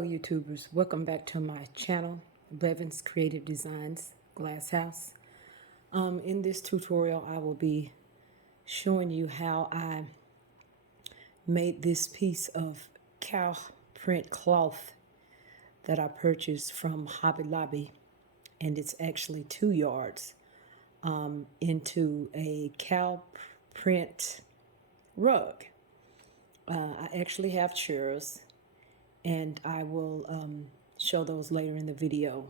Hello YouTubers, welcome back to my channel, Blevins Creative Designs Glass House. In this tutorial I will be showing you how I made this piece of cow print cloth that I purchased from Hobby Lobby, and it's actually 2 yards into a cow print rug. I actually have chairs, and I will show those later in the video.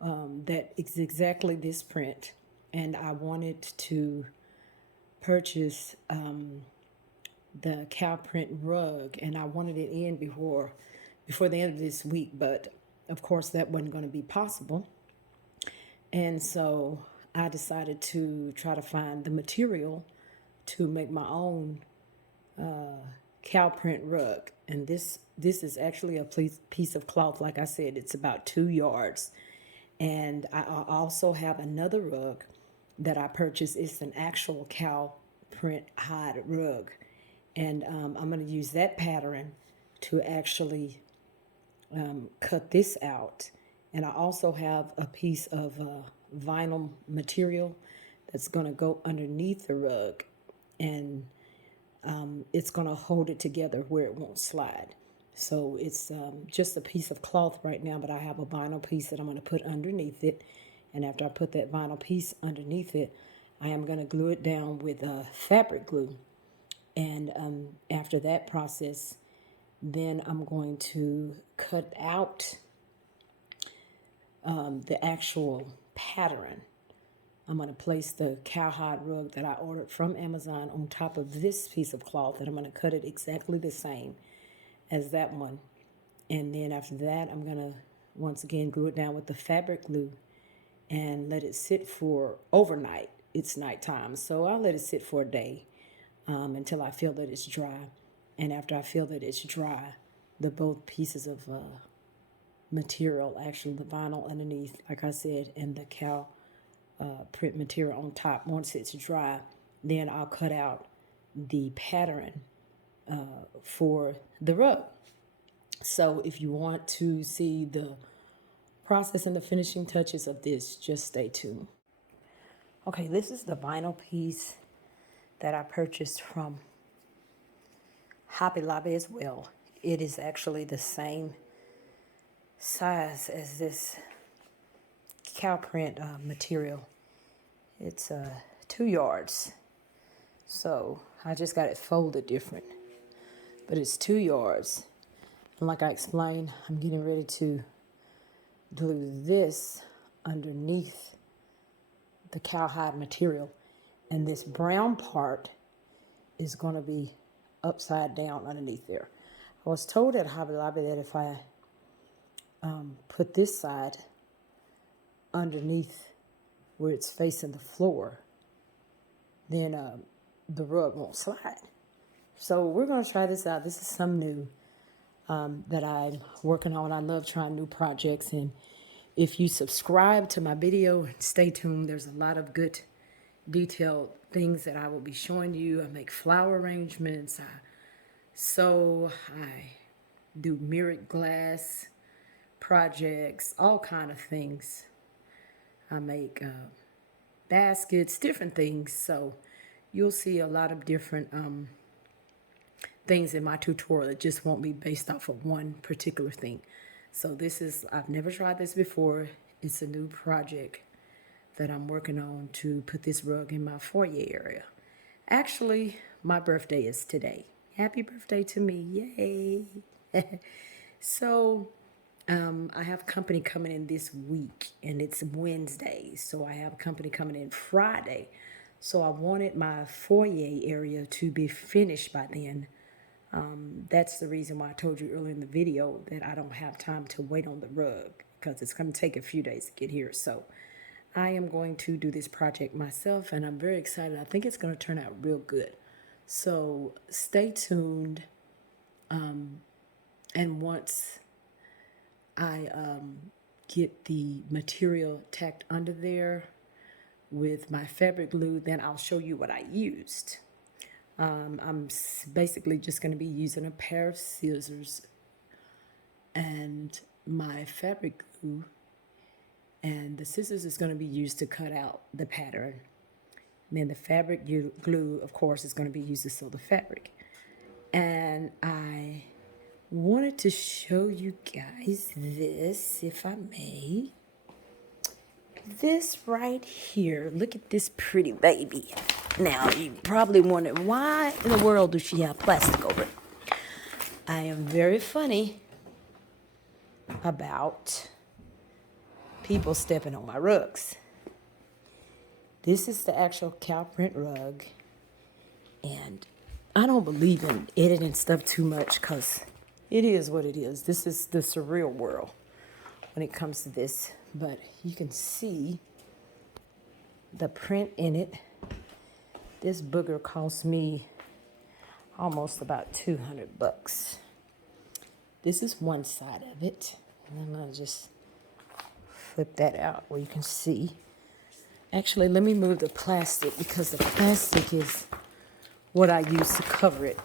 That is exactly this print, and I wanted to purchase the cow print rug, and I wanted it in before the end of this week, but of course that wasn't going to be possible. And so I decided to try to find the material to make my own cow print rug. And this is actually a piece of cloth. Like I said, it's about 2 yards. And I also have another rug that I purchased. It's an actual cow print hide rug, and I'm going to use that pattern to actually cut this out. And I also have a piece of vinyl material that's going to go underneath the rug, and it's going to hold it together where it won't slide. So it's just a piece of cloth right now, but I have a vinyl piece that I'm going to put underneath it. And after I put that vinyl piece underneath it, I am going to glue it down with fabric glue. And after that process, then I'm going to cut out the actual pattern. I'm going to place the cowhide rug that I ordered from Amazon on top of this piece of cloth, and I'm going to cut it exactly the same as that one. And then after that, I'm going to once again glue it down with the fabric glue and let it sit for overnight. It's nighttime, so I'll let it sit for a day until I feel that it's dry. And after I feel that it's dry, the both pieces of material, actually the vinyl underneath, like I said, and the cow print material on top, once it's dry, then I'll cut out the pattern for the rug. So if you want to see the process and the finishing touches of this, just stay tuned. Okay, this is the vinyl piece that I purchased from Hobby Lobby as well. It is actually the same size as this cow print material. It's 2 yards. So I just got it folded different, but it's 2 yards. And like I explained, I'm getting ready to glue this underneath the cowhide material, and this brown part is going to be upside down underneath there. I was told at Hobby Lobby that if I put this side underneath where it's facing the floor, then the rug won't slide. So we're going to try this out. This is something new that I'm working on. I love trying new projects, and if you subscribe to my video and stay tuned, there's a lot of good detailed things that I will be showing you. I make flower arrangements, I sew, I do mirrored glass projects, all kind of things. I make baskets, different things. So you'll see a lot of different things in my tutorial. It just won't be based off of one particular thing. So I've never tried this before. It's a new project that I'm working on to put this rug in my foyer area. Actually, my birthday is today. Happy birthday to me, yay. So I have company coming in this week, and it's Wednesday. So I have company coming in Friday. So I wanted my foyer area to be finished by then. That's the reason why I told you earlier in the video that I don't have time to wait on the rug, because it's going to take a few days to get here. So I am going to do this project myself, and I'm very excited. I think it's going to turn out real good. So stay tuned. And once I get the material tacked under there with my fabric glue, then I'll show you what I used. I'm basically just going to be using a pair of scissors and my fabric glue, and the scissors is going to be used to cut out the pattern. And then the fabric glue, of course, is going to be used to sew the fabric. And I wanted to show you guys this, if I may. This right here, look at this pretty baby. Now, you probably wonder, why in the world does she have plastic over it? I am very funny about people stepping on my rugs. This is the actual cow print rug, and I don't believe in editing stuff too much because it is what it is. This is the surreal world when it comes to this, but you can see the print in it. This booger cost me almost about $200. This is one side of it, and I'm gonna just flip that out where you can see. Actually, let me move the plastic because the plastic is what I use to cover it.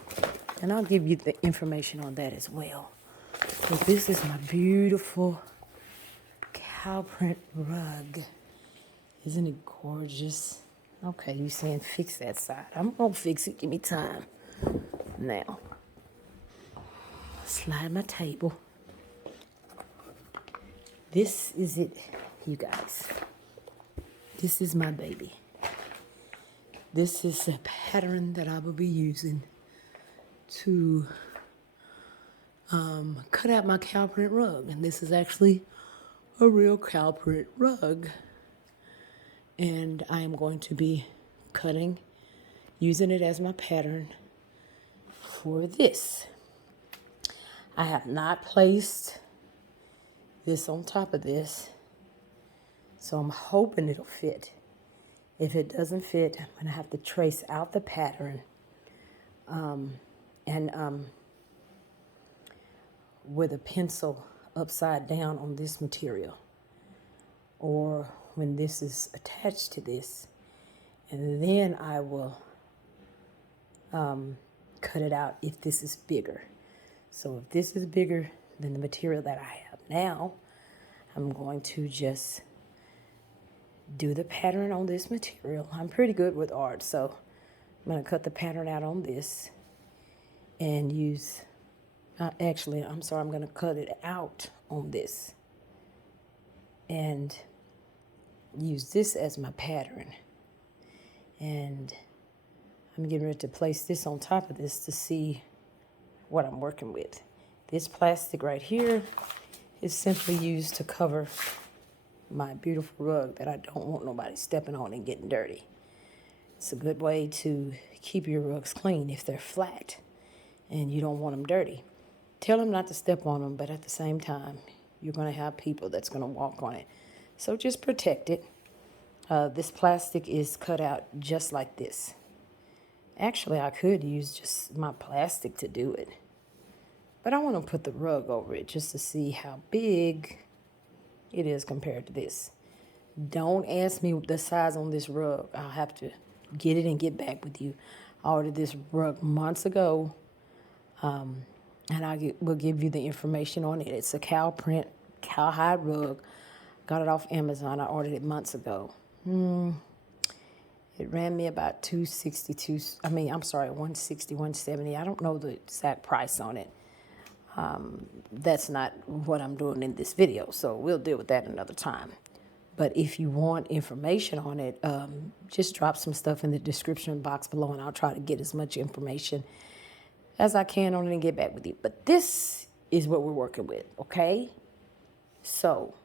And I'll give you the information on that as well. So this is my beautiful cow print rug. Isn't it gorgeous? Okay, you saying fix that side. I'm gonna fix it, give me time. Now, slide my table. This is it, you guys. This is my baby. This is a pattern that I will be using to cut out my cow print rug. And this is actually a real cow print rug. And I am going to be using it as my pattern for this. I have not placed this on top of this, so I'm hoping it'll fit. If it doesn't fit, I'm gonna have to trace out the pattern with a pencil upside down on this material, or when this is attached to this, and then I will cut it out if this is bigger. So if this is bigger than the material that I have now, I'm going to just do the pattern on this material. I'm pretty good with art, so I'm going to cut the pattern out on this and use, I'm going to cut it out on this and use this as my pattern. And I'm getting ready to place this on top of this to see what I'm working with. This plastic right here is simply used to cover my beautiful rug that I don't want nobody stepping on and getting dirty. It's a good way to keep your rugs clean if they're flat and you don't want them dirty. Tell them not to step on them, but at the same time, you're going to have people that's going to walk on it. So just protect it. This plastic is cut out just like this. Actually, I could use just my plastic to do it, but I want to put the rug over it just to see how big it is compared to this. Don't ask me the size on this rug. I'll have to get it and get back with you. I ordered this rug months ago, and will give you the information on it. It's a cow print, cowhide rug. Got it off Amazon. I ordered it months ago. It ran me about $160, $170. I don't know the exact price on it. That's not what I'm doing in this video, so we'll deal with that another time. But if you want information on it, just drop some stuff in the description box below, and I'll try to get as much information as I can on it and get back with you. But this is what we're working with, okay? So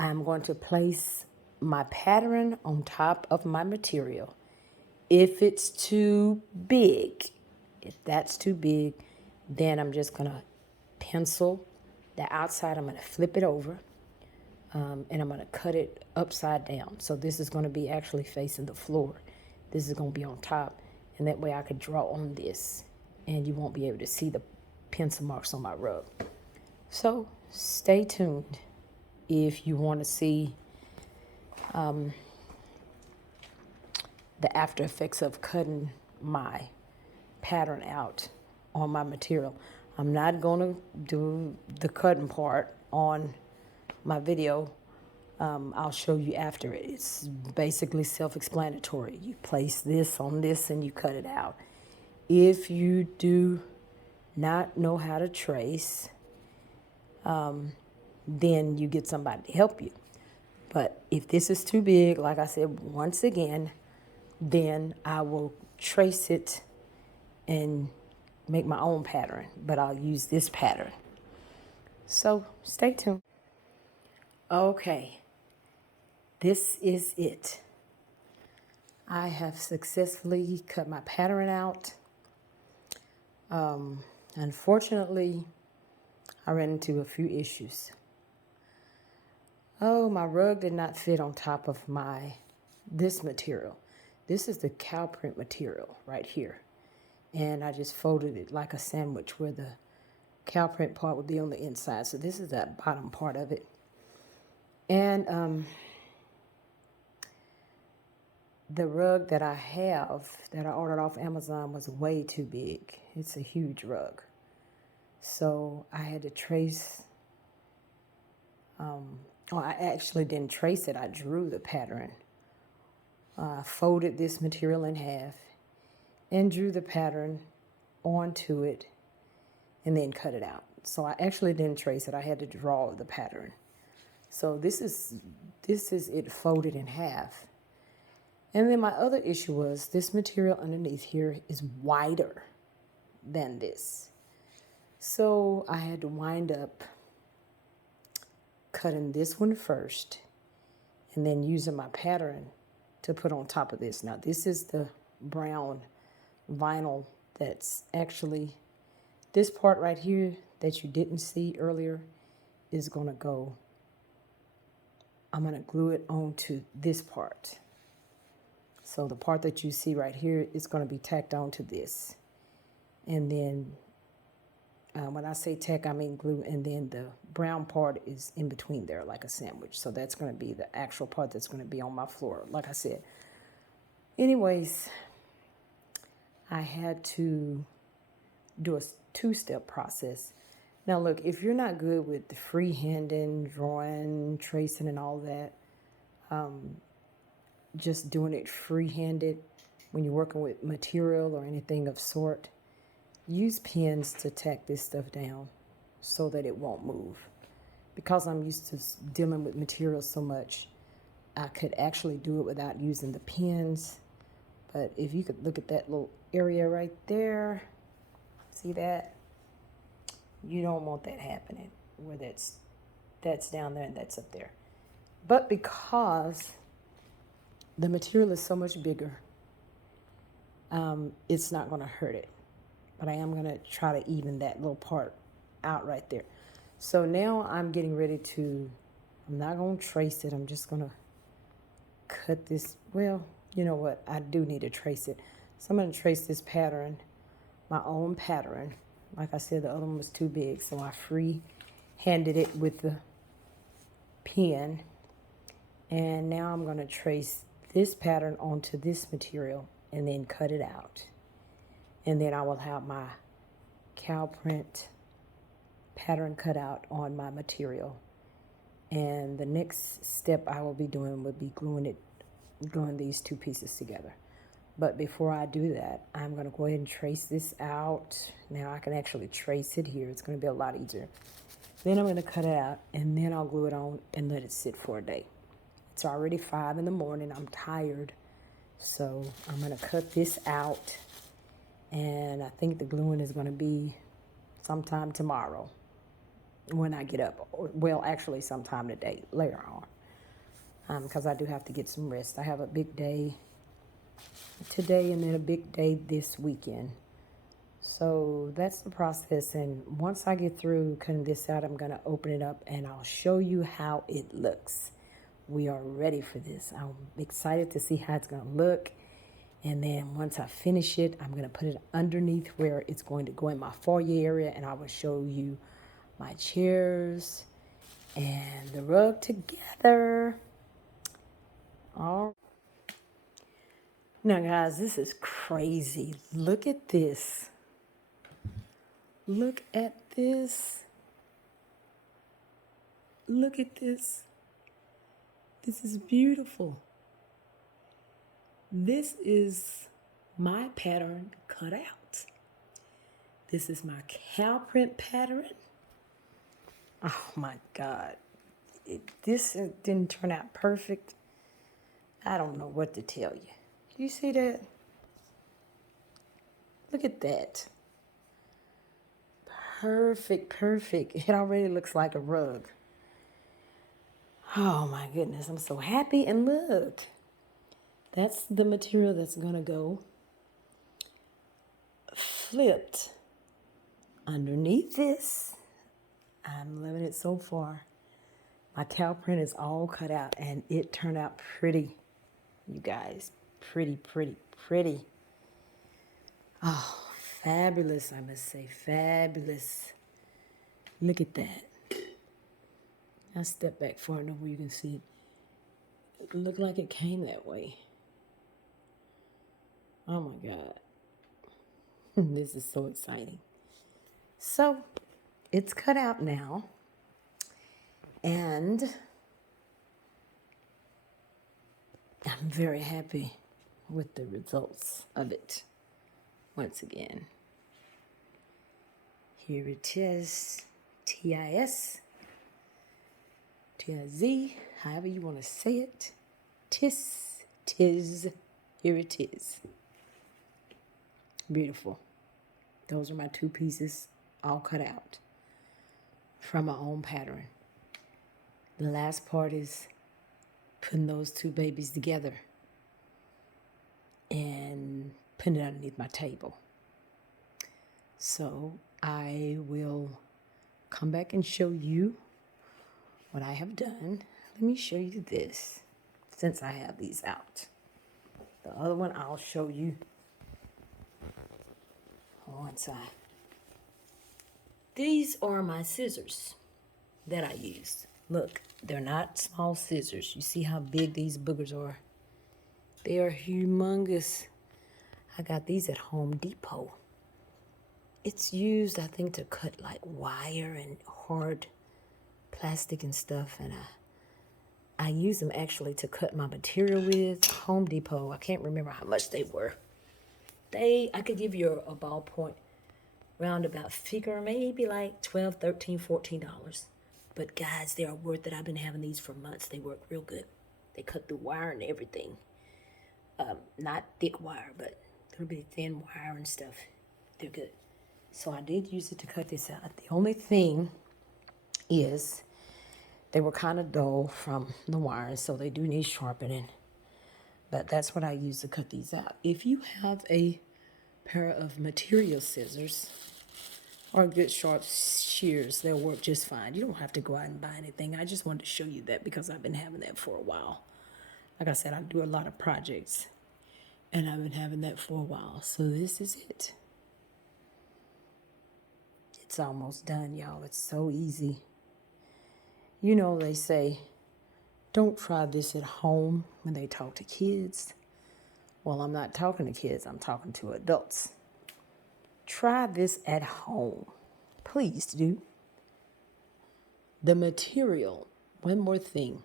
I'm going to place my pattern on top of my material. If it's too big, if that's too big, then I'm just going to pencil the outside. I'm going to flip it over, and I'm going to cut it upside down. So this is going to be actually facing the floor. This is going to be on top, and that way I could draw on this, and you won't be able to see the pencil marks on my rug. So stay tuned if you want to see the after effects of cutting my pattern out on my material. I'm not going to do the cutting part on my video. I'll show you after it. It's basically self-explanatory. You place this on this and you cut it out. If you do not know how to trace, then you get somebody to help you. But if this is too big, like I said, once again, then I will trace it and make my own pattern, but I'll use this pattern. So stay tuned. Okay, this is it. I have successfully cut my pattern out. Unfortunately, I ran into a few issues. Oh, my rug did not fit on top of this material. This is the cow print material right here. And I just folded it like a sandwich where the cow print part would be on the inside. So this is that bottom part of it. And the rug that I have, that I ordered off Amazon, was way too big. It's a huge rug. So I had to trace, I actually didn't trace it. I drew the pattern. Folded this material in half and drew the pattern onto it and then cut it out. So I actually didn't trace it. I had to draw the pattern. So this is it folded in half. And then my other issue was this material underneath here is wider than this. So I had to wind up cutting this one first and then using my pattern to put on top of this. Now this is the brown vinyl that's actually, this part right here that you didn't see earlier is going to go, I'm going to glue it onto this part. So the part that you see right here is going to be tacked onto this. And then when I say tack, I mean glue. And then the brown part is in between there like a sandwich. So that's going to be the actual part that's going to be on my floor, like I said. Anyways, I had to do a two-step process. Now look, if you're not good with the freehanding, drawing, tracing and all that, just doing it free-handed when you're working with material or anything of sort, use pins to tack this stuff down so that it won't move. Because I'm used to dealing with materials so much, I could actually do it without using the pins. But if you could look at that little area right there, see that? You don't want that happening where that's down there and that's up there. But because the material is so much bigger, it's not going to hurt it. But I am going to try to even that little part out right there. So now I'm getting ready to, I'm not going to trace it. I'm just going to cut this. Well, you know what? I do need to trace it. So I'm going to trace this pattern, my own pattern. Like I said, the other one was too big. So I free-handed it with the pen. And now I'm going to trace this pattern onto this material and then cut it out. And then I will have my cow print pattern cut out on my material. And the next step I will be doing would be gluing these two pieces together. But before I do that, I'm going to go ahead and trace this out. Now I can actually trace it here. It's going to be a lot easier. Then I'm going to cut it out, and then I'll glue it on and let it sit for a day. It's already 5 in the morning. I'm tired. So I'm going to cut this out. And I think the gluing is going to be sometime tomorrow when I get up. Well, actually sometime today, later on. Because I do have to get some rest. I have a big day today and then a big day this weekend. So that's the process. And once I get through cutting this out, I'm going to open it up and I'll show you how it looks. We are ready for this. I'm excited to see how it's going to look. And then once I finish it, I'm going to put it underneath where it's going to go in my foyer area. And I will show you my chairs and the rug together. All right. Now, guys, this is crazy. Look at this. Look at this. Look at this. This is beautiful. This is my pattern cut out. This is my cow print pattern. Oh my God. This didn't turn out perfect. I don't know what to tell you. You see that? Look at that. Perfect, perfect. It already looks like a rug. Oh my goodness, I'm so happy. And look, that's the material that's gonna go flipped underneath this. I'm loving it so far. My cow print is all cut out and it turned out pretty, you guys. Pretty, pretty, pretty. Oh, fabulous, I must say. Fabulous. Look at that. I'll step back far enough where you can see it. It looked like it came that way. Oh my God. This is so exciting. So, it's cut out now. And I'm very happy with the results of it. Once again, here it is, TIS, TIZ, however you want to say it. Tis, here it is. Beautiful. Those are my two pieces, all cut out from my own pattern. The last part is putting those two babies together and putting it underneath my table. So I will come back and show you what I have done. Let me show you this since I have these out. The other one I'll show you once These are my scissors that I used. Look, they're not small scissors. You see how big these boogers are? They are humongous. I got these at Home Depot. It's used, I think, to cut like wire and hard plastic and stuff. And I use them actually to cut my material with. Home Depot, I can't remember how much they were. I could give you a ballpoint roundabout figure, maybe like $12, $13, $14. But guys, they are worth it. I've been having these for months. They work real good. They cut through wire and everything. Not thick wire, but a little bit thin wire and stuff. They're good. So I did use it to cut this out. The only thing is they were kind of dull from the wire, so they do need sharpening. But that's what I use to cut these out. If you have a pair of material scissors or good sharp shears, they'll work just fine. You don't have to go out and buy anything. I just wanted to show you that because I've been having that for a while. Like I said, I do a lot of projects, and I've been having that for a while. So this is it. It's almost done, y'all. It's so easy. You know, they say, don't try this at home when they talk to kids. Well, I'm not talking to kids. I'm talking to adults. Try this at home. Please do. The material, one more thing.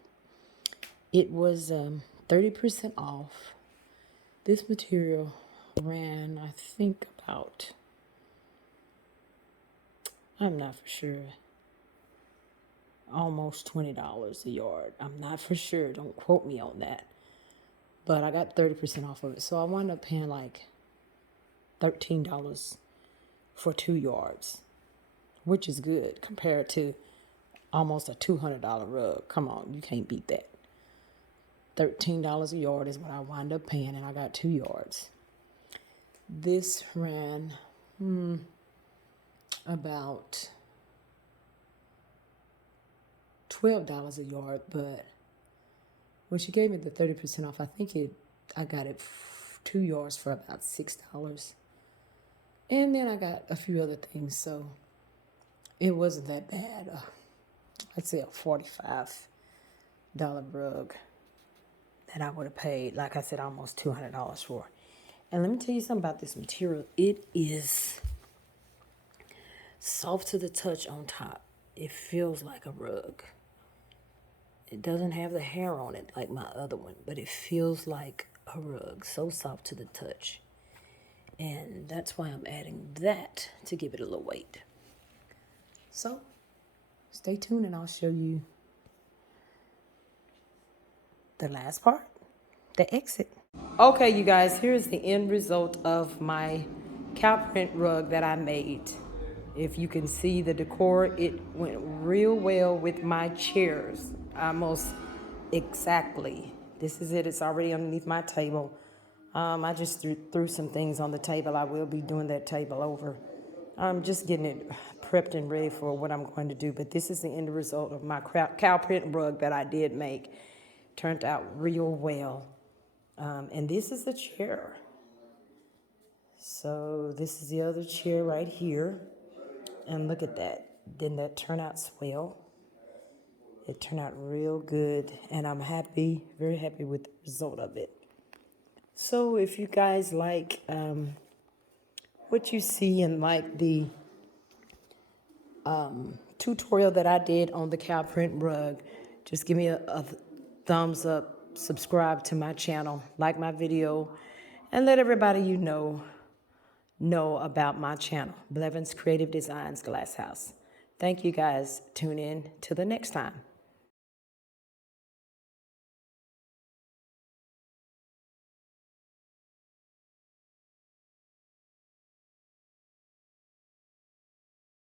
It was 30% off. This material ran, I think, about, I'm not for sure, almost $20 a yard. I'm not for sure. Don't quote me on that. But I got 30% off of it. So I wound up paying like $13 for 2 yards, which is good compared to almost a $200 rug. Come on, you can't beat that. $13 a yard is what I wound up paying, and I got 2 yards. This ran about $12 a yard, but when she gave me the 30% off, I got it 2 yards for about $6. And then I got a few other things, so it wasn't that bad. I'd say a $45 rug that I would have paid, like I said, almost $200 for. And let me tell you something about this material. It is soft to the touch on top. It feels like a rug. It doesn't have the hair on it like my other one, but it feels like a rug, so soft to the touch. And that's why I'm adding that to give it a little weight. So stay tuned and I'll show you the last part, the exit. Okay, you guys, here's the end result of my cow print rug that I made. If you can see the decor, it went real well with my chairs, almost exactly. This is it, it's already underneath my table. I just threw some things on the table. I will be doing that table over. I'm just getting it prepped and ready for what I'm going to do. But this is the end result of my cow print rug that I did make. Turned out real well. And this is the chair. So this is the other chair right here. And look at that. Didn't that turn out swell? It turned out real good. And I'm happy, very happy with the result of it. So if you guys like what you see and like the tutorial that I did on the cow print rug, just give me a thumbs up, subscribe to my channel, like my video, and let everybody you know about my channel, Blevins Creative Designs Glass House. Thank you guys. Tune in till the next time.